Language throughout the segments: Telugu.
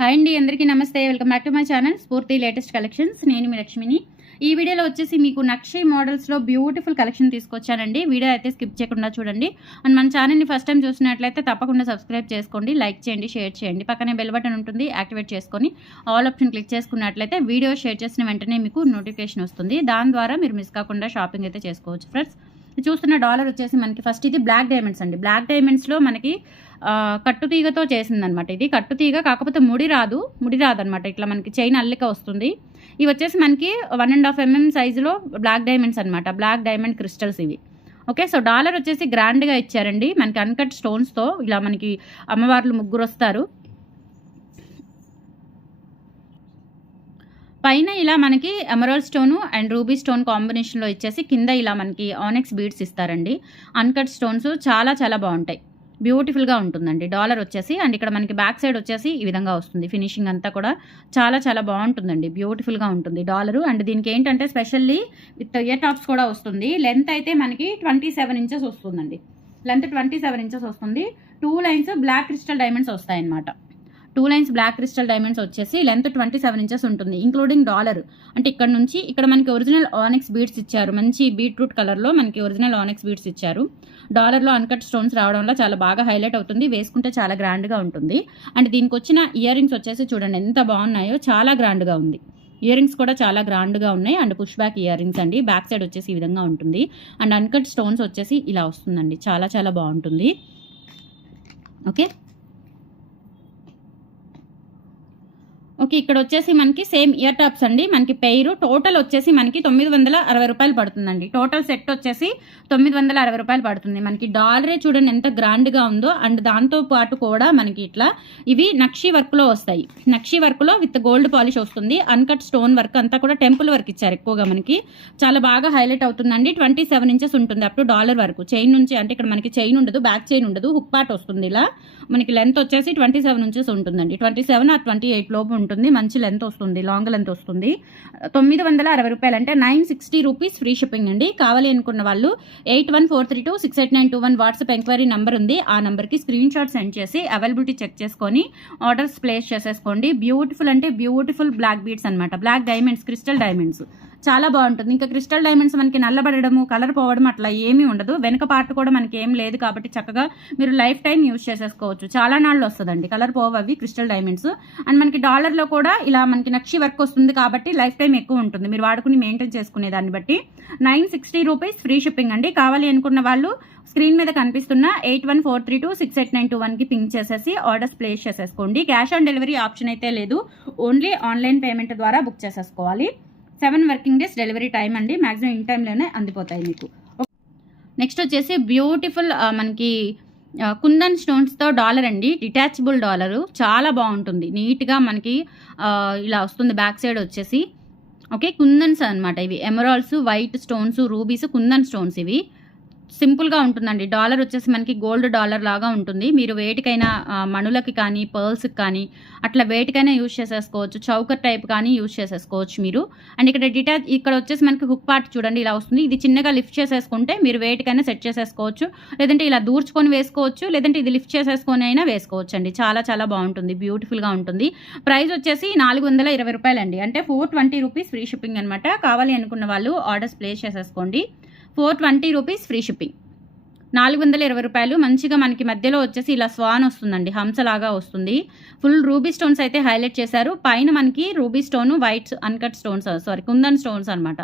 హాయ్ అండి, అందరికీ నమస్తే. Welcome back to my channel స్ఫూర్తి లేటెస్ట్ కలెక్షన్స్. నేను మీ లక్ష్మిని. ఈ వీడియోలో వచ్చేసి మీకు నక్షి మోడల్స్లో బ్యూటిఫుల్ కలెక్షన్ తీసుకొచ్చానండి. వీడియో అయితే స్కిప్ చేయకుండా చూడండి. అండ్ మన ఛానల్ని ఫస్ట్ టైం చూసినట్లయితే తప్పకుండా సబ్స్క్రైబ్ చేసుకోండి, లైక్ చేయండి, షేర్ చేయండి. పక్కనే బెల్ బటన్ ఉంటుంది, యాక్టివేట్ చేసుకొని ఆల్ ఆప్షన్ క్లిక్ చేసుకున్నట్లయితే వీడియో షేర్ చేసిన వెంటనే మీకు నోటిఫికేషన్ వస్తుంది. దాని ద్వారా మీరు మిస్ కాకుండా షాపింగ్ అయితే చేసుకోవచ్చు ఫ్రెండ్స్. చూస్తున్న డాలర్ వచ్చేసి మనకి ఫస్ట్ ఇది బ్లాక్ డైమండ్స్ అండి. బ్లాక్ డైమండ్స్లో మనకి కట్టుతీగతో చేసిందనమాట. ఇది కట్టుతీగ కాకపోతే ముడి రాదనమాట. ఇట్లా మనకి చైన్ అల్లిక వస్తుంది. ఇవి వచ్చేసి మనకి 1.5 mm సైజులో బ్లాక్ డైమండ్స్ అనమాట. బ్లాక్ డైమండ్ క్రిస్టల్స్ ఇవి. ఓకే, సో డాలర్ వచ్చేసి గ్రాండ్గా ఇచ్చారండి. మనకి అన్కట్ స్టోన్స్తో ఇలా మనకి అమ్మవార్లు ముగ్గురు వస్తారు. పైన ఇలా మనకి emerald stone and ruby stone కాంబినేషన్లో ఇచ్చేసి కింద ఇలా మనకి ఆనెక్స్ బీడ్స్ ఇస్తారండి. అన్కట్ స్టోన్స్ చాలా చాలా బాగుంటాయి, బ్యూటిఫుల్గా ఉంటుందండి డాలర్ వచ్చేసి. అండ్ ఇక్కడ మనకి బ్యాక్ సైడ్ వచ్చేసి ఈ విధంగా వస్తుంది. ఫినిషింగ్ అంతా కూడా చాలా చాలా బాగుంటుందండి, బ్యూటిఫుల్గా ఉంటుంది డాలరు. అండ్ దీనికి ఏంటంటే స్పెషల్లీ విత్ ఇయర్ టాప్స్ కూడా వస్తుంది. లెంత్ అయితే మనకి 27 ఇంచెస్ వస్తుందండి. లెంత్ 27 ఇంచెస్ వస్తుంది. 2 లైన్స్ బ్లాక్ క్రిస్టల్ డైమండ్స్ వస్తాయన్నమాట. 2 లైన్స్ బ్లాక్ క్రిస్టల్ డైమండ్స్ వచ్చేసి లెంత్ 27 ఇంచెస్ ఉంటుంది, ఇంక్లూడింగ్ డాలర్. అంటే ఇక్కడ నుంచి ఇక్కడ మనకి ఒరిజినల్ ఆనెక్స్ బీడ్స్ ఇచ్చారు. మంచి బీట్రూట్ కలర్లో మనకి ఒరిజినల్ ఆనెక్స్ బీడ్స్ ఇచ్చారు. డాలర్లో అన్కట్ స్టోన్స్ రావడం వల్ల చాలా బాగా హైలైట్ అవుతుంది. వేసుకుంటే చాలా గ్రాండ్గా ఉంటుంది. అండ్ దీనికి వచ్చిన ఇయర్ రింగ్స్ వచ్చేసి చూడండి ఎంత బాగున్నాయో, చాలా గ్రాండ్గా ఉంది. ఇయర్ రింగ్స్ కూడా చాలా గ్రాండ్గా ఉన్నాయి. And push back ear rings అండి. బ్యాక్ సైడ్ వచ్చేసి ఈ విధంగా ఉంటుంది. అండ్ అన్కట్ స్టోన్స్ వచ్చేసి ఇలా వస్తుందండి, చాలా చాలా బాగుంటుంది. ఓకే ఓకే, ఇక్కడ వచ్చేసి మనకి సేమ్ ఇయర్ టాప్స్ అండి. మనకి పెయిర్ టోటల్ వచ్చేసి మనకి 960 రూపాయలు పడుతుందండి. టోటల్ సెట్ వచ్చేసి 960 రూపాయలు పడుతుంది. మనకి డాలరే చూడండి ఎంత గ్రాండ్గా ఉందో. అండ్ దాంతో పాటు కూడా మనకి ఇట్లా ఇవి నక్షి వర్క్లో వస్తాయి. నక్షి వర్క్లో విత్ గోల్డ్ పాలిష్ వస్తుంది. అన్కట్ స్టోన్ వర్క్ అంతా కూడా టెంపుల్ వర్క్ ఇచ్చారు ఎక్కువగా. మనకి చాలా బాగా హైలైట్ అవుతుందండి. 27 ఇంచెస్ ఉంటుంది అప్ టు డాలర్ వరకు. చైన్ నుంచి అంటే ఇక్కడ మనకి చైన్ ఉండదు, బ్యాక్ చైన్ ఉండదు, హుక్ పార్ట్ వస్తుంది. ఇలా మనకి లెంత్ వచ్చేసి 27 ఇంచెస్ ఉంటుందండి. 27 or 28 లోపు ఉంటుంది. మంచి లెంత్ వస్తుంది, లాంగ్ లెంత్ వస్తుంది. 960 రూపాయలు అంటే 960 రూపీస్ ఫ్రీ షిప్పింగ్ అండి. కావాలి అనుకున్న వాళ్ళు 8143268921 వాట్సాప్ ఎంక్వైరీ నెంబర్ ఉంది. ఆ నెంబర్కి స్క్రీన్ షాట్ సెండ్ చేసి అవైలబిలిటీ చెక్ చేసుకొని ఆర్డర్స్ ప్లేస్ చేసేసుకోండి. బ్యూటిఫుల్ అంటే బ్యూటిఫుల్ బ్లాక్ బీడ్స్ అనమాట. బ్లాక్ డైమండ్స్, క్రిస్టల్ డైమండ్స్ చాలా బాగుంటుంది. ఇంకా క్రిస్టల్ డైమండ్స్ మనకి నల్లబడము, కలర్ పోవడం అట్లా ఏమీ ఉండదు. వెనక పార్ట్ కూడా మనకి ఏం లేదు కాబట్టి చక్కగా మీరు లైఫ్ టైం యూజ్ చేసేసుకోవచ్చు. చాలా నాళ్ళు వస్తుందండి, కలర్ పోవవి క్రిస్టల్ డైమండ్స్. అండ్ మనకి డాలర్లో కూడా ఇలా మనకి నక్షి వర్క్ వస్తుంది కాబట్టి లైఫ్ టైం ఎక్కువ ఉంటుంది మీరు వాడుకుని మెయింటైన్ చేసుకునే దాన్ని బట్టి. 960 రూపీస్ ఫ్రీ షిప్పింగ్ అండి. కావాలి అనుకున్న వాళ్ళు స్క్రీన్ మీద కనిపిస్తున్న 8143268921కి పింక్ చేసేసి ఆర్డర్స్ ప్లేస్ చేసేసుకోండి. క్యాష్ ఆన్ డెలివరీ ఆప్షన్ అయితే లేదు, ఓన్లీ ఆన్లైన్ పేమెంట్ ద్వారా బుక్ చేసేసుకోవాలి. 7 వర్కింగ్ డేస్ డెలివరీ టైం అండి. మ్యాక్సిమం ఇన్ టైంలోనే అందిపోతాయి మీకు. నెక్స్ట్ వచ్చేసి బ్యూటిఫుల్ మనకి కుందన్ స్టోన్స్తో డాలర్ అండి. డిటాచబుల్ డాలరు చాలా బాగుంటుంది, నీట్గా మనకి ఇలా వస్తుంది. బ్యాక్ సైడ్ వచ్చేసి ఓకే కుందన్స్ అనమాట. ఇవి emeralds, white stones, rubies, kundan stones. ఇవి సింపుల్గా ఉంటుందండి. డాలర్ వచ్చేసి మనకి గోల్డ్ డాలర్ లాగా ఉంటుంది. మీరు వేటికైనా మణులకి కానీ పర్ల్స్కి కానీ అట్లా వేటికైనా యూజ్ చేసేసుకోవచ్చు. చౌకర్ టైప్ కానీ యూజ్ చేసేసుకోవచ్చు మీరు. అండ్ ఇక్కడ వచ్చేసి మనకి హుక్ పార్ట్ చూడండి ఇలా వస్తుంది. ఇది చిన్నగా లిఫ్ట్ చేసేసుకుంటే మీరు వేటికైనా సెట్ చేసేసుకోవచ్చు, లేదంటే ఇలా దూర్చుకొని వేసుకోవచ్చు, లేదంటే ఇది లిఫ్ట్ చేసేసుకొని అయినా వేసుకోవచ్చు అండి. చాలా చాలా బాగుంటుంది, బ్యూటిఫుల్గా ఉంటుంది. ప్రైస్ వచ్చేసి 420 రూపాయలు అండి. అంటే 420 రూపీస్ ఫ్రీ షిప్పింగ్ అనమాట. కావాలి అనుకున్న వాళ్ళు ఆర్డర్స్ ప్లేస్ చేసేసుకోండి. 420 రూపీస్ ఫ్రీ షిప్పింగ్. 420 రూపాయలు. మంచిగా మనకి మధ్యలో వచ్చేసి ఇలా స్వాన్ వస్తుందండి, హంసలాగా వస్తుంది. ఫుల్ రూబీ స్టోన్స్ అయితే హైలైట్ చేశారు. పైన మనకి ruby stone, white uncut stones, kundan stones అనమాట.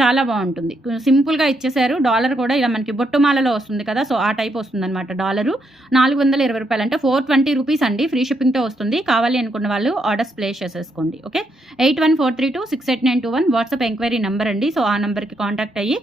చాలా బాగుంటుంది, సింపుల్గా ఇచ్చేసారు. డాలర్ కూడా ఇలా మనకి బొట్టుమాలలో వస్తుంది కదా, సో ఆ టైప్ వస్తుంది అనమాట. డాలరు 420 రూపాయలు అంటే 420 రూపీస్ అండి. ఫ్రీ షిప్పింగ్తో వస్తుంది. కావాలి అనుకున్న వాళ్ళు ఆర్డర్స్ ప్లేస్ చేసేసుకోండి. ఓకే, 8143268921 వాట్సాప్ ఎంక్వైరీ నెంబర్ అండి. సో ఆ నెంబర్కి కాంటాక్ట్ అయ్యి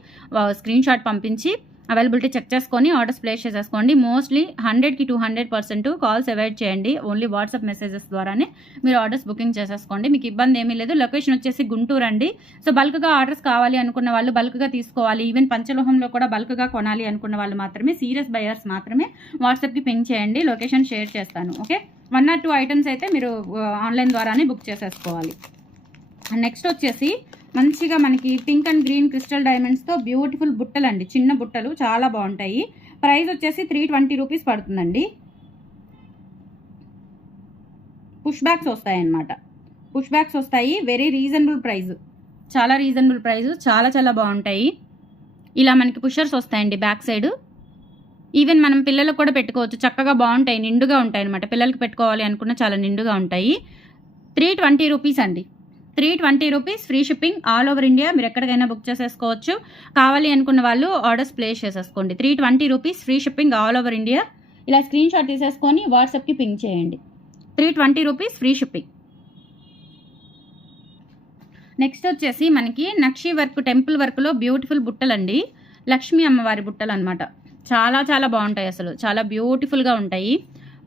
స్క్రీన్ షాట్ పంపించి అవైలబిలిటీ చెక్ చేసుకొని ఆర్డర్స్ ప్లేస్ చేసేసుకోండి. మోస్ట్లీ 100కి 200% కాల్స్ అవాయిడ్ చేయండి. ఓన్లీ వాట్సాప్ మెసేజెస్ ద్వారానే మీరు ఆర్డర్స్ బుకింగ్ చేసేసుకోండి. మీకు ఇబ్బంది ఏమీ లేదు. లొకేషన్ వచ్చేసి గుంటూరు అండి. సో బల్క్గా ఆర్డర్స్ కావాలి అనుకున్న వాళ్ళు, బల్క్గా తీసుకోవాలి, ఈవెన్ పంచలోహంలో కూడా బల్క్గా కొనాలి అనుకున్న వాళ్ళు మాత్రమే, సీరియస్ బయర్స్ మాత్రమే వాట్సాప్కి పింక్ చేయండి. లొకేషన్ షేర్ చేస్తాను. ఓకే, 1 or 2 ఐటమ్స్ అయితే మీరు ఆన్లైన్ ద్వారానే బుక్ చేసేసుకోవాలి. నెక్స్ట్ వచ్చేసి మంచిగా మనకి పింక్ అండ్ గ్రీన్ క్రిస్టల్ డైమండ్స్తో బ్యూటిఫుల్ బుట్టలు అండి. చిన్న బుట్టలు చాలా బాగుంటాయి. ప్రైస్ వచ్చేసి 320 రూపీస్ పడుతుందండి. పుష్ బ్యాక్స్ వస్తాయి అన్నమాట. పుష్ బ్యాక్స్ వస్తాయి. వెరీ రీజనబుల్ ప్రైస్, చాలా రీజనబుల్ ప్రైస్, చాలా చాలా బాగుంటాయి. ఇలా మనకి పుషర్స్ వస్తాయండి బ్యాక్ సైడ్. ఈవెన్ మనం పిల్లలకు కూడా పెట్టుకోవచ్చు, చక్కగా బాగుంటాయి, నిండుగా ఉంటాయి అనమాట. పిల్లలకి పెట్టుకోవాలి అనుకున్న చాలా నిండుగా ఉంటాయి. 320 రూపీస్ అండి. 320 rupees, free shipping all over India. మీరు ఎక్కడికైనా బుక్ చేసేసుకోవచ్చు. కావాలి అనుకున్న వాళ్ళు ఆర్డర్స్ ప్లేస్ చేసేసుకోండి. 320 rupees, free shipping all over India. ఇలా స్క్రీన్ షాట్ తీసేసుకొని వాట్సాప్కి పింక్ చేయండి. 320 రూపీస్, ఫ్రీ షిప్పింగ్. నెక్స్ట్ వచ్చేసి మనకి నక్షి వర్క్, టెంపుల్ వర్క్లో బ్యూటిఫుల్ బుట్టలండి. లక్ష్మీ అమ్మవారి బుట్టలు అనమాట. చాలా చాలా బాగుంటాయి, అసలు చాలా బ్యూటిఫుల్గా ఉంటాయి.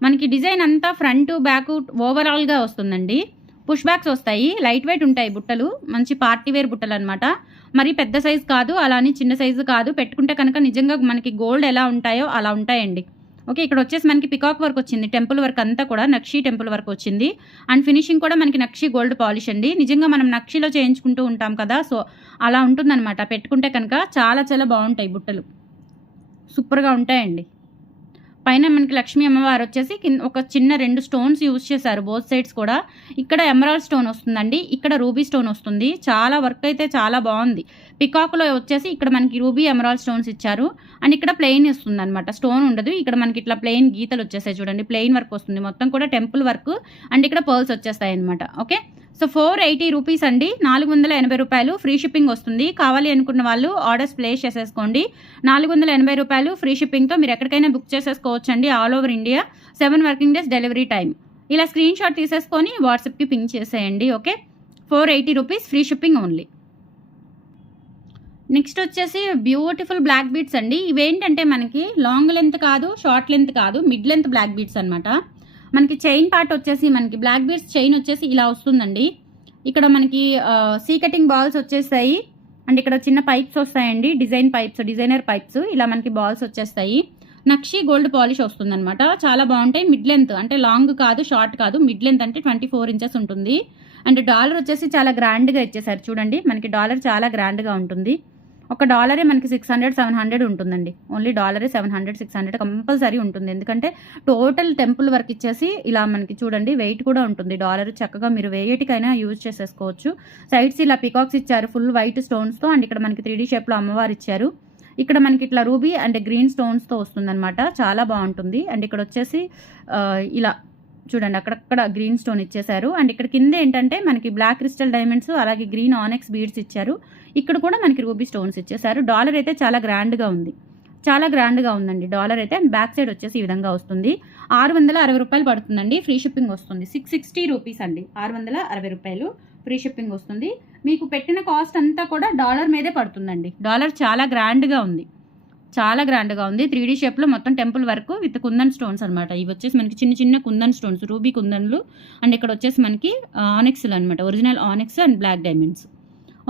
మనకి డిజైన్ అంతా ఫ్రంట్ బ్యాక్ ఓవరాల్గా వస్తుందండి. పుష్ బ్యాక్స్ వస్తాయి, లైట్ వెయిట్ ఉంటాయి బుట్టలు. మంచి పార్టీ వేర్ బుట్టలు అనమాట. మరి పెద్ద సైజు కాదు, అలానే చిన్న సైజు కాదు. పెట్టుకుంటే కనుక నిజంగా మనకి గోల్డ్ ఎలా ఉంటాయో అలా ఉంటాయండి. ఓకే, ఇక్కడ వచ్చేసి మనకి పికాక్ వర్క్ వచ్చింది. టెంపుల్ వర్క్ అంతా కూడా నక్షి టెంపుల్ వర్క్ వచ్చింది. అండ్ ఫినిషింగ్ కూడా మనకి నక్షి గోల్డ్ పాలిష్ అండి. నిజంగా మనం నక్షిలో చేయించుకుంటూ ఉంటాం కదా, సో అలా ఉంటుందన్నమాట. పెట్టుకుంటే కనుక చాలా చాలా బాగుంటాయి బుట్టలు, సూపర్గా ఉంటాయండి. పైన మనకి లక్ష్మీ అమ్మవారు వచ్చేసి ఒక చిన్న 2 స్టోన్స్ యూజ్ చేశారు బోత్ సైడ్స్ కూడా. ఇక్కడ ఎమరాల్డ్ స్టోన్ వస్తుందండి, ఇక్కడ రూబీ స్టోన్ వస్తుంది. చాలా వర్క్ అయితే చాలా బాగుంది. పికాక్లో వచ్చేసి ఇక్కడ మనకి రూబీ ఎమరాల్డ్ స్టోన్స్ ఇచ్చారు. అండ్ ఇక్కడ ప్లెయిన్ వస్తుంది అనమాట, స్టోన్ ఉండదు. ఇక్కడ మనకి ఇట్లా ప్లెయిన్ గీతలు వచ్చేసాయి చూడండి, ప్లెయిన్ వర్క్ వస్తుంది. మొత్తం కూడా టెంపుల్ వర్క్. అండ్ ఇక్కడ పర్ల్స్ వచ్చేస్తాయి అనమాట. ఓకే, సో 480 రూపీస్ అండి, 480 రూపాయలు, ఫ్రీ షిప్పింగ్ వస్తుంది. కావాలి అనుకున్న వాళ్ళు ఆర్డర్స్ ప్లేస్ చేసేసుకోండి. 480 రూపాయలు ఫ్రీ షిప్పింగ్తో మీరు ఎక్కడికైనా బుక్ చేసేసుకోవచ్చు అండి, all over India. 7 working days delivery time. ఇలా స్క్రీన్ షాట్ తీసేసుకొని వాట్సాప్కి పింక్ చేసేయండి. Okay, 480 rupees, free shipping only. Next వచ్చేసి బ్యూటిఫుల్ బ్లాక్ బీడ్స్ అండి. ఇవేంటంటే మనకి లాంగ్ లెంత్ కాదు, షార్ట్ లెంత్ కాదు, మిడ్ లెంత్ బ్లాక్ బీడ్స్ అనమాట. మనకి చైన్ పార్ట్ వచ్చేసి మనకి బ్లాక్ బీడ్స్ చైన్ వచ్చేసి ఇలా వస్తుందండి. ఇక్కడ మనకి సీ కటింగ్ బాల్స్ వచ్చేస్తాయి. అండ్ ఇక్కడ చిన్న పైప్స్ వస్తాయండి, డిజైన్ పైప్స్, డిజైనర్ పైప్స్. ఇలా మనకి బాల్స్ వచ్చేస్తాయి. నక్షి గోల్డ్ పాలిష్ వస్తుందన్నమాట. చాలా బాగుంటాయి. మిడ్ లెంత్ అంటే లాంగ్ కాదు, షార్ట్ కాదు, మిడ్ లెంత్ అంటే 24 ఇంచెస్ ఉంటుంది. అండ్ డాలర్ వచ్చేసి చాలా గ్రాండ్గా ఇచ్చేసారు చూడండి. మనకి డాలర్ చాలా గ్రాండ్గా ఉంటుంది. ఒక డాలరే మనకి 600-700 ఉంటుందండి. ఓన్లీ డాలరే 700-600 కంపల్సరీ ఉంటుంది. ఎందుకంటే టోటల్ టెంపుల్ వర్క్ ఇచ్చేసి ఇలా మనకి చూడండి వెయిట్ కూడా ఉంటుంది. డాలర్ చక్కగా మీరు వేయటికైనా యూజ్ చేసేసుకోవచ్చు. సైడ్స్ ఇలా పికాక్స్ ఇచ్చారు ఫుల్ వైట్ స్టోన్స్తో. అండ్ ఇక్కడ మనకి 3D షేప్లో అమ్మవారు ఇచ్చారు. ఇక్కడ మనకి ఇట్లా రూబీ అండ్ గ్రీన్ స్టోన్స్తో వస్తుందన్నమాట. చాలా బాగుంటుంది. అండ్ ఇక్కడ వచ్చేసి ఇలా చూడండి అక్కడక్కడ గ్రీన్ స్టోన్ ఇచ్చేసారు. అండ్ ఇక్కడ కింద ఏంటంటే మనకి బ్లాక్ క్రిస్టల్ డైమండ్స్, అలాగే గ్రీన్ ఆనెక్స్ బీడ్స్ ఇచ్చారు. ఇక్కడ కూడా మనకి రూబీ స్టోన్స్ ఇచ్చేసారు. డాలర్ అయితే చాలా గ్రాండ్గా ఉంది, చాలా గ్రాండ్గా ఉందండి డాలర్ అయితే. అండ్ బ్యాక్ సైడ్ వచ్చేసి ఈ విధంగా వస్తుంది. 660 రూపాయలు పడుతుందండి, ఫ్రీ షిప్పింగ్ వస్తుంది. 660 రూపీస్ అండి, 660 రూపాయలు ఫ్రీ షిప్పింగ్ వస్తుంది. మీకు పెట్టిన కాస్ట్ అంతా కూడా డాలర్ మీదే పడుతుందండి. డాలర్ చాలా గ్రాండ్గా ఉంది, చాలా గ్రాండ్గా ఉంది. 3D షేప్లో మొత్తం temple work with kundan stones అనమాట. ఇవి వచ్చేసి మనకి చిన్న చిన్న కుందన్ స్టోన్స్, రూబీ కుందన్లు. అండ్ ఇక్కడ వచ్చేసి మనకి ఆనెక్స్లు అనమాట, original onyx and black diamonds.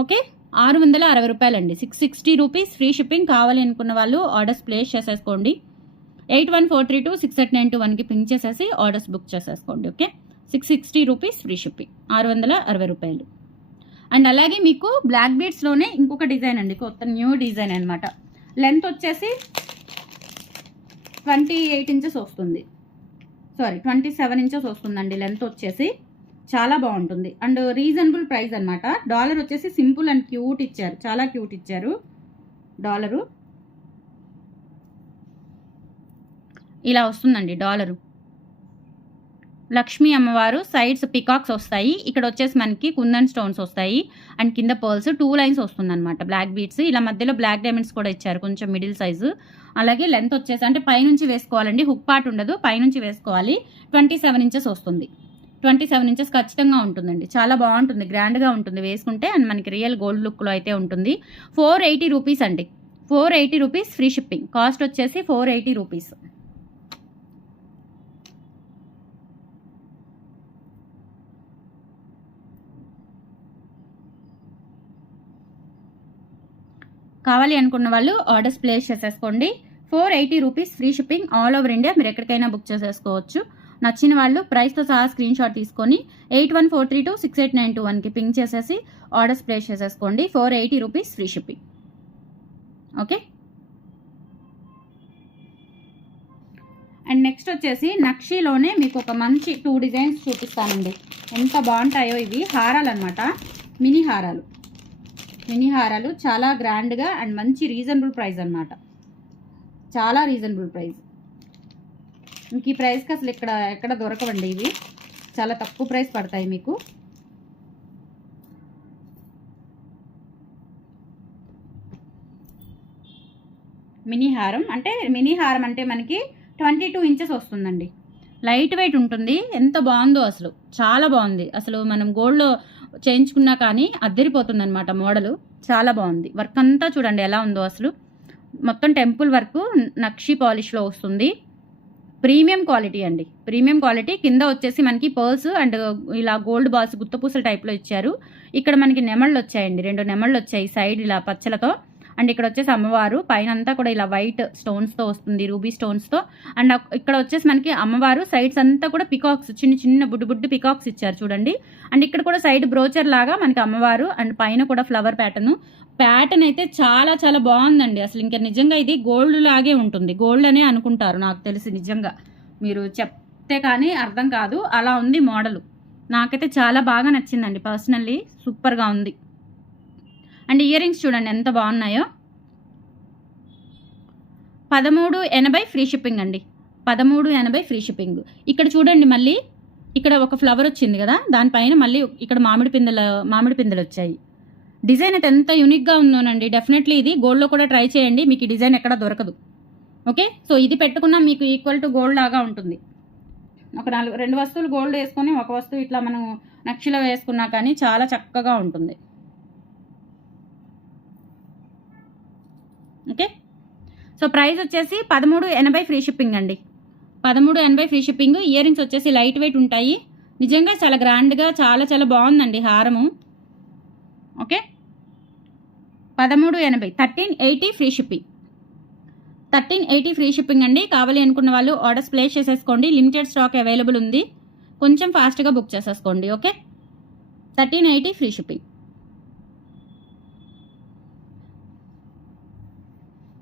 Okay, 660 రూపాయలు అండి, 660 రూపీస్, ఫ్రీ షిప్పింగ్. కావాలి అనుకున్న వాళ్ళు ఆర్డర్స్ ప్లేస్ చేసేసుకోండి. 8143268921కి పింక్ చేసేసి ఆర్డర్స్ బుక్ చేసేసుకోండి. ఓకే, 660 రూపీస్, ఫ్రీ షిప్పింగ్, 660 రూపాయలు. అండ్ అలాగే మీకు బ్లాక్ బీడ్స్లోనే ఇంకొక డిజైన్ అండి, కొత్త న్యూ డిజైన్ అనమాట. లెంత్ వచ్చేసి 28 ఇంచెస్ వస్తుంది, 27 ఇంచెస్ వస్తుందండి లెంత్ వచ్చేసి. చాలా బాగుంటుంది. అండ్ రీజనబుల్ ప్రైస్ అనమాట. డాలర్ వచ్చేసి సింపుల్ అండ్ క్యూట్ ఇచ్చారు, చాలా క్యూట్ ఇచ్చారు డాలరు. ఇలా వస్తుందండి డాలరు. లక్ష్మీ అమ్మవారు సైడ్స్ పికాక్స్ వస్తాయి. ఇక్కడ వచ్చేసి మనకి కుందన్ స్టోన్స్ వస్తాయి. అండ్ కింద పర్ల్స్ 2 లైన్స్ వస్తుందన్నమాట, బ్లాక్ బీడ్స్. ఇలా మధ్యలో బ్లాక్ డైమండ్స్ కూడా ఇచ్చారు, కొంచెం మిడిల్ సైజు. అలాగే లెంత్ వచ్చేసి అంటే పైనుంచి వేసుకోవాలండి, హుక్ పార్ట్ ఉండదు, పైనుంచి వేసుకోవాలి. 27 ఇంచెస్ వస్తుంది, 27 ఇంచెస్ ఖచ్చితంగా ఉంటుందండి. చాలా బాగుంటుంది, గ్రాండ్గా ఉంటుంది వేసుకుంటే. అండ్ మనకి రియల్ గోల్డ్ లుక్లో అయితే ఉంటుంది. 480 రూపీస్ అండి, 480 రూపీస్, ఫ్రీ షిప్పింగ్. కాస్ట్ వచ్చేసి 480 రూపీస్. కావాలి అనుకున్న వాళ్ళు ఆర్డర్స్ ప్లేస్ చేసేసుకోండి. 480 rupees, free shipping all over India. మీరు ఎక్కడికైనా బుక్ చేసేసుకోవచ్చు. నచ్చిన వాళ్ళు ప్రైస్తో సహా స్క్రీన్ షాట్ తీసుకొని 8143268921కి పింక్ చేసేసి ఆర్డర్స్ ప్లేస్ చేసేసుకోండి. 480 rupees, free shipping. Okay, and next వచ్చేసి నక్షీలోనే మీకు ఒక మంచి 2 డిజైన్స్ చూపిస్తానండి. ఎంత బాగుంటాయో ఇవి హారాలు అనమాట. మినీ హారాలు చాలా గ్రాండ్గా అండ్ మంచి రీజనబుల్ ప్రైస్ అనమాట. చాలా రీజనబుల్ ప్రైస్. ఇంక ఈ ప్రైస్కి అసలు ఎక్కడ దొరకవండి. ఇవి చాలా తక్కువ ప్రైస్ పడతాయి మీకు. మినీ హారం అంటే మనకి 22 ఇంచెస్ వస్తుందండి. లైట్ వెయిట్ ఉంటుంది. ఎంత బాగుందో అసలు, చాలా బాగుంది. అసలు మనం గోల్డ్లో చేయించుకున్నా కానీ అద్దరిపోతుంది అనమాట. మోడలు చాలా బాగుంది. వర్క్ అంతా చూడండి ఎలా ఉందో అసలు. మొత్తం టెంపుల్ వర్క్ నక్షి పాలిష్లో వస్తుంది. ప్రీమియం క్వాలిటీ అండి, ప్రీమియం క్వాలిటీ. కింద వచ్చేసి మనకి పర్ల్స్ అండ్ ఇలా గోల్డ్ బాల్స్ గుత్తపూసల టైప్లో ఇచ్చారు. ఇక్కడ మనకి నెమళ్ళు వచ్చాయండి, 2 నెమళ్ళు వచ్చాయి సైడ్ ఇలా పచ్చలతో. అండ్ ఇక్కడ వచ్చేసి అమ్మవారు పైన అంతా కూడా ఇలా వైట్ స్టోన్స్తో వస్తుంది, రూబీ స్టోన్స్తో. అండ్ ఇక్కడ వచ్చేసి మనకి అమ్మవారు సైడ్స్ అంతా కూడా పికాక్స్, చిన్న బుడ్డు పికాక్స్ ఇచ్చారు చూడండి. అండ్ ఇక్కడ కూడా సైడ్ బ్రోచర్ లాగా మనకి అమ్మవారు అండ్ పైన కూడా ఫ్లవర్ ప్యాటర్న్ అయితే చాలా చాలా బాగుందండి. అసలు ఇంకా నిజంగా ఇది గోల్డ్ లాగే ఉంటుంది. గోల్డ్ అనే అనుకుంటారు నాకు తెలిసి. నిజంగా మీరు చెప్తే కానీ అర్థం కాదు, అలా ఉంది మోడలు. నాకైతే చాలా బాగా నచ్చిందండి పర్సనల్లీ. సూపర్గా ఉంది. అండ్ ఇయర్ రింగ్స్ చూడండి ఎంత బాగున్నాయో. 1380 ఫ్రీ షిప్పింగ్ అండి. 1380 ఫ్రీ షిప్పింగ్. ఇక్కడ చూడండి మళ్ళీ ఇక్కడ ఒక ఫ్లవర్ వచ్చింది కదా, దానిపైన మళ్ళీ ఇక్కడ మామిడి పిందెలు వచ్చాయి. డిజైన్ అయితే ఎంత యూనిక్గా ఉందోనండి. డెఫినెట్లీ ఇది గోల్డ్లో కూడా ట్రై చేయండి, మీకు ఈ డిజైన్ ఎక్కడ దొరకదు. ఓకే, సో ఇది పెట్టుకున్నా మీకు ఈక్వల్ టు గోల్డ్ లాగా ఉంటుంది. ఒక 2 వస్తువులు గోల్డ్ వేసుకొని ఒక వస్తువు ఇట్లా మనం నక్షిలో వేసుకున్నా కానీ చాలా చక్కగా ఉంటుంది. ఓకే, సో ప్రైస్ వచ్చేసి 1380 ఫ్రీ షిప్పింగ్ అండి. 1380 ఫ్రీ షిప్పింగ్. ఇయర్ రింగ్స్ వచ్చేసి లైట్ వెయిట్ ఉంటాయి. నిజంగా చాలా గ్రాండ్గా చాలా చాలా బాగుందండి హారము. Okay, 1380, 1380 free shipping. 1380 free shipping అండి. కావాలి అనుకున్న వాళ్ళు ఆర్డర్స్ ప్లేస్ చేసేసుకోండి. లిమిటెడ్ స్టాక్ అవైలబుల్ ఉంది, కొంచెం ఫాస్ట్గా బుక్ చేసేసుకోండి. Okay, 1380 free shipping.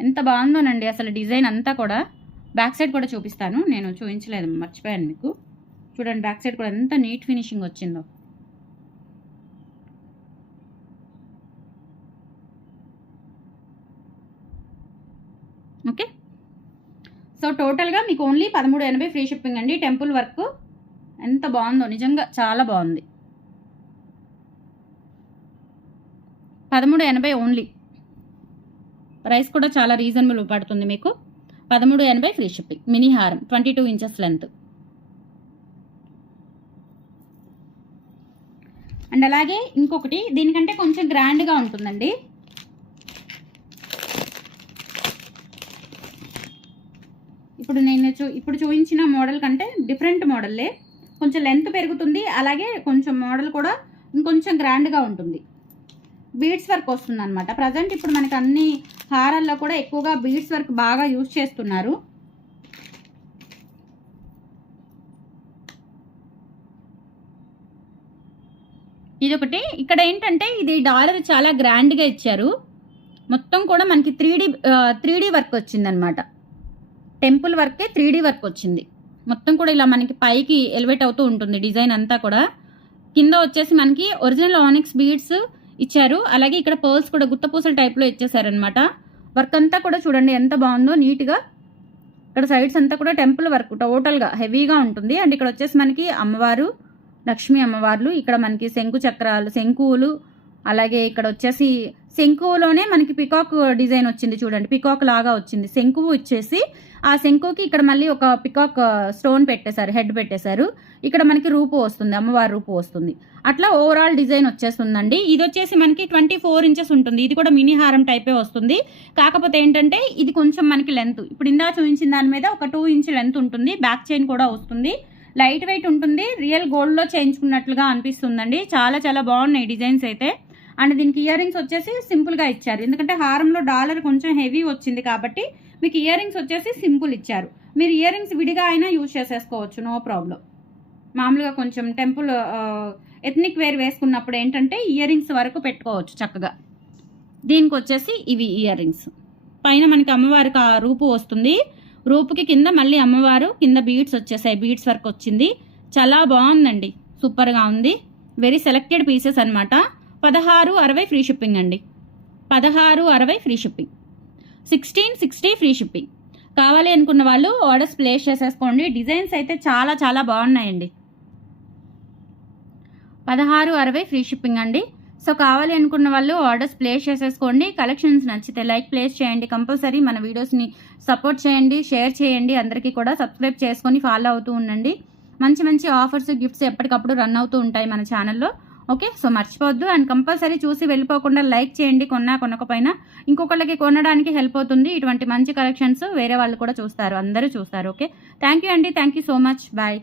ఎంత బాగుందోనండి అసలు డిజైన్ అంతా కూడా. బ్యాక్ సైడ్ కూడా చూపిస్తాను, నేను చూపించలేదు, మర్చిపోయాను మీకు. చూడండి బ్యాక్ సైడ్ కూడా ఎంత నీట్ ఫినిషింగ్ వచ్చిందో. ఓకే, సో టోటల్గా మీకు ఓన్లీ 1380 ఫ్రీ షిప్పింగ్ అండి. టెంపుల్ వర్క్ ఎంత బాగుందో, నిజంగా చాలా బాగుంది. 1380 ఓన్లీ. ప్రైస్ కూడా చాలా రీజనబుల్ పడుతుంది మీకు. 1380 ఫ్రీ షిప్పింగ్. మినీ హారం 22 ఇంచెస్ లెంత్. అండ్ అలాగే ఇంకొకటి దీనికంటే కొంచెం గ్రాండ్గా ఉంటుందండి. ఇప్పుడు నేను చూపించిన మోడల్ కంటే డిఫరెంట్ మోడల్లే, కొంచెం లెంత్ పెరుగుతుంది. అలాగే కొంచెం మోడల్ కూడా ఇంకొంచెం గ్రాండ్గా ఉంటుంది. బీడ్స్ వర్క్ వస్తుంది అనమాట. ప్రజెంట్ ఇప్పుడు మనకి అన్ని హారాల్లో కూడా ఎక్కువగా బీడ్స్ వర్క్ బాగా యూజ్ చేస్తున్నారు. ఇదొకటి. ఇక్కడ ఏంటంటే ఇది డాలర్ చాలా గ్రాండ్గా ఇచ్చారు. మొత్తం కూడా మనకి 3D వర్క్ వచ్చింది అనమాట. టెంపుల్ వర్కే 3D వర్క్ వచ్చింది. మొత్తం కూడా ఇలా మనకి పైకి ఎలివేట్ అవుతూ ఉంటుంది డిజైన్ అంతా కూడా. కింద వచ్చేసి మనకి ఒరిజినల్ ఆనిక్స్ బీడ్స్ ఇచ్చారు. అలాగే ఇక్కడ పర్ల్స్ కూడా గుత్తపూసల టైప్లో ఇచ్చేసారనమాట. వర్క్ అంతా కూడా చూడండి ఎంత బాగుందో నీట్గా. ఇక్కడ సైడ్స్ అంతా కూడా టెంపుల్ వర్క్ టోటల్గా హెవీగా ఉంటుంది. అండ్ ఇక్కడ వచ్చేసి మనకి అమ్మవారు, లక్ష్మీ అమ్మవార్లు, ఇక్కడ మనకి శంకువులు, అలాగే ఇక్కడ వచ్చేసి శంకువులోనే మనకి పికాక్ డిజైన్ వచ్చింది చూడండి. పికాక్ లాగా వచ్చింది శంకువు ఇచ్చేసి. ఆ శంకుకి ఇక్కడ మళ్ళీ ఒక పికాక్ స్టోన్ పెట్టేశారు, హెడ్ పెట్టేశారు. ఇక్కడ మనకి రూపు వస్తుంది, అమ్మవారి రూపు వస్తుంది. అట్లా ఓవరాల్ డిజైన్ వచ్చేస్తుందండి. ఇది వచ్చేసి మనకి 24 ఇంచెస్ ఉంటుంది. ఇది కూడా మినీ హారం టైపే వస్తుంది. కాకపోతే ఏంటంటే ఇది కొంచెం మనకి లెంత్, ఇప్పుడు ఇందా చూపించిన దాని మీద ఒక 2 ఇంచ్ లెంత్ ఉంటుంది. బ్యాక్ చైన్ కూడా వస్తుంది. లైట్ వెయిట్ ఉంటుంది. రియల్ గోల్డ్లో చేయించుకున్నట్లుగా అనిపిస్తుందండి. చాలా చాలా బాగున్నాయి డిజైన్స్ అయితే. అండ్ దీనికి ఇయర్ రింగ్స్ వచ్చేసి సింపుల్గా ఇచ్చారు. ఎందుకంటే హారంలో డాలర్ కొంచెం హెవీ వచ్చింది కాబట్టి మీకు ఇయర్ రింగ్స్ వచ్చేసి సింపుల్ ఇచ్చారు. మీరు ఇయర్ రింగ్స్ విడిగా అయినా యూజ్ చేసేసుకోవచ్చు, నో ప్రాబ్లం. మామూలుగా కొంచెం టెంపుల్ ఎథ్నిక్ వేర్ వేసుకున్నప్పుడు ఏంటంటే ఇయర్ రింగ్స్ వరకు పెట్టుకోవచ్చు చక్కగా. దీనికి వచ్చేసి ఇవి ఇయర్ రింగ్స్. పైన మనకి అమ్మవారికి ఆ రూపు వస్తుంది. రూపుకి కింద మళ్ళీ అమ్మవారు కింద బీడ్స్ వచ్చేసాయి, బీడ్స్ వర్క్ వచ్చింది. చాలా బాగుందండి, సూపర్గా ఉంది. వెరీ సెలెక్టెడ్ పీసెస్ అనమాట. 1660 ఫ్రీ షిప్పింగ్ అండి. 1660 ఫ్రీ షిప్పింగ్, 1660 ఫ్రీ షిప్పింగ్. కావాలి అనుకున్న వాళ్ళు ఆర్డర్స్ ప్లేస్ చేసేసుకోండి. డిజైన్స్ అయితే చాలా చాలా బాగున్నాయండి. 1660 ఫ్రీ షిప్పింగ్ అండి. సో కావాలి అనుకున్న వాళ్ళు ఆర్డర్స్ ప్లేస్ చేసేసుకోండి. కలెక్షన్స్ నచ్చితే లైక్ ప్లేస్ చేయండి. కంపల్సరీ మన వీడియోస్ని సపోర్ట్ చేయండి, షేర్ చేయండి. అందరికీ కూడా సబ్స్క్రైబ్ చేసుకొని ఫాలో అవుతూ ఉండండి. మంచి మంచి ఆఫర్స్, గిఫ్ట్స్ ఎప్పటికప్పుడు రన్ అవుతూ ఉంటాయి మన ఛానల్లో. ఓకే, సో మర్చిపోవద్దు. అండ్ కంపల్సరీ చూసి వెళ్ళిపోకుండా లైక్ చేయండి. కొనకపోయినా ఇంకొకళ్ళకి కొనడానికి హెల్ప్ అవుతుంది. ఇటువంటి మంచి కలెక్షన్స్ వేరే వాళ్ళు కూడా చూస్తారు, అందరూ చూస్తారు. ఓకే, థ్యాంక్ యూ అండి, thank you so much, bye.